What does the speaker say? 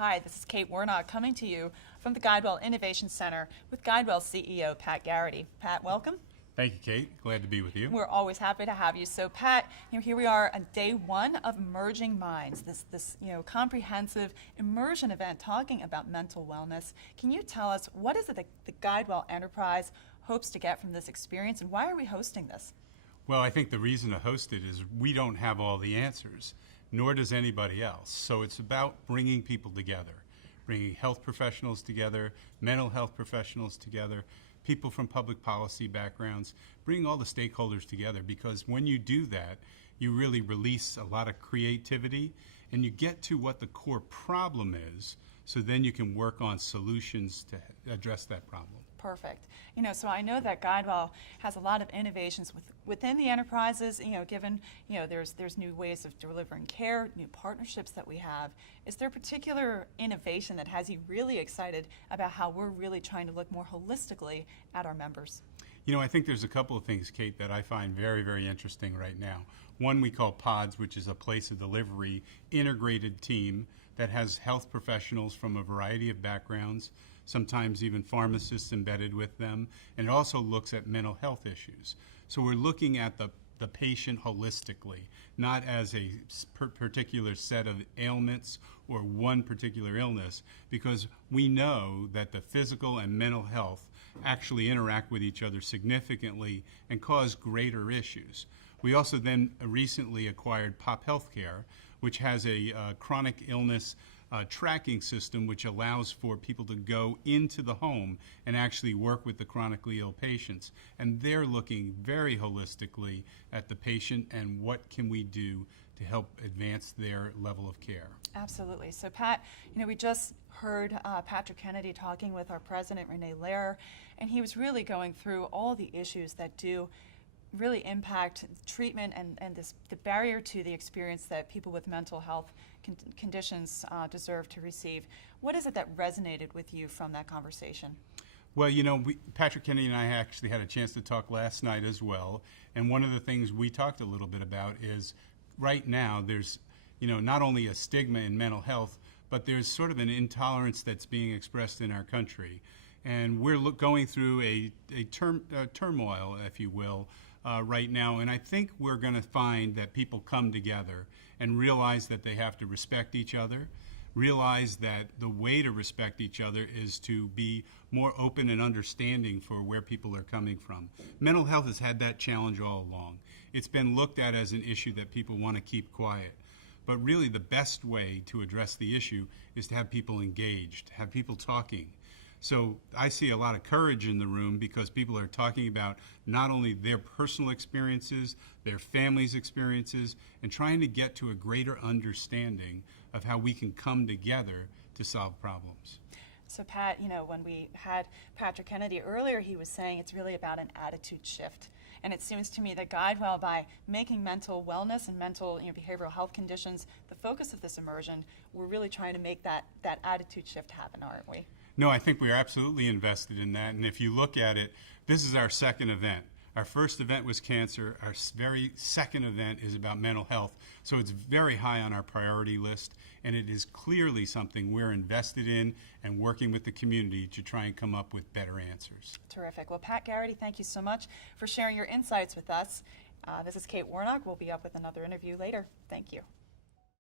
Hi, this is Kate Warnock coming to you from the GuideWell Innovation Center with GuideWell CEO Pat Geraghty. Pat, welcome. Thank you, Kate. Glad to be with you. We're always happy to have you. So, Pat, here we are on day one of Emerging Minds, this comprehensive immersion event talking about mental wellness. Can you tell us what is it that the GuideWell enterprise hopes to get from this experience, and why are we hosting this? Well, I think the reason to host it is we don't have all the answers, nor does anybody else. So it's about bringing people together, bringing health professionals together, mental health professionals together, people from public policy backgrounds, bring all the stakeholders together, because when you do that, you really release a lot of creativity and you get to what the core problem is, so then you can work on solutions to address that problem. Perfect. So I know that GuideWell has a lot of innovations within the enterprises, given, there's new ways of delivering care, new partnerships that we have. Is there a particular innovation that has you really excited about how we're really trying to look more holistically at our members? I think there's a couple of things, Kate, that I find very, very interesting right now. One we call PODS, which is a place of delivery integrated team that has health professionals from a variety of backgrounds, sometimes even pharmacists embedded with them, and it also looks at mental health issues. So we're looking at the patient holistically, not as a particular set of ailments or one particular illness, because we know that the physical and mental health actually interact with each other significantly and cause greater issues. We also then recently acquired Pop Healthcare, which has a chronic illness tracking system which allows for people to go into the home and actually work with the chronically ill patients. And they're looking very holistically at the patient and what can we do to help advance their level of care. Absolutely. So, Pat, we just heard Patrick Kennedy talking with our president, Renee Lehrer, and he was really going through all the issues that do really impact treatment and the barrier to the experience that people with mental health conditions deserve to receive. What is it that resonated with you from that conversation? Well, Patrick Kennedy and I actually had a chance to talk last night as well, and one of the things we talked a little bit about is right now there's not only a stigma in mental health, but there's sort of an intolerance that's being expressed in our country. And we're going through a turmoil, if you will, right now. And I think we're going to find that people come together and realize that they have to respect each other, realize that the way to respect each other is to be more open and understanding for where people are coming from. Mental health has had that challenge all along. It's been looked at as an issue that people want to keep quiet. But really the best way to address the issue is to have people engaged, have people talking. So I see a lot of courage in the room because people are talking about not only their personal experiences, their families' experiences, and trying to get to a greater understanding of how we can come together to solve problems. So, Pat, when we had Patrick Kennedy earlier, he was saying it's really about an attitude shift. And it seems to me that GuideWell, by making mental wellness and mental behavioral health conditions the focus of this immersion, we're really trying to make that attitude shift happen, aren't we? No, I think we are absolutely invested in that. And if you look at it, this is our second event. Our first event was cancer. Our very second event is about mental health. So it's very high on our priority list. And it is clearly something we're invested in and working with the community to try and come up with better answers. Terrific. Well, Pat Geraghty, thank you so much for sharing your insights with us. This is Kate Warnock. We'll be up with another interview later. Thank you.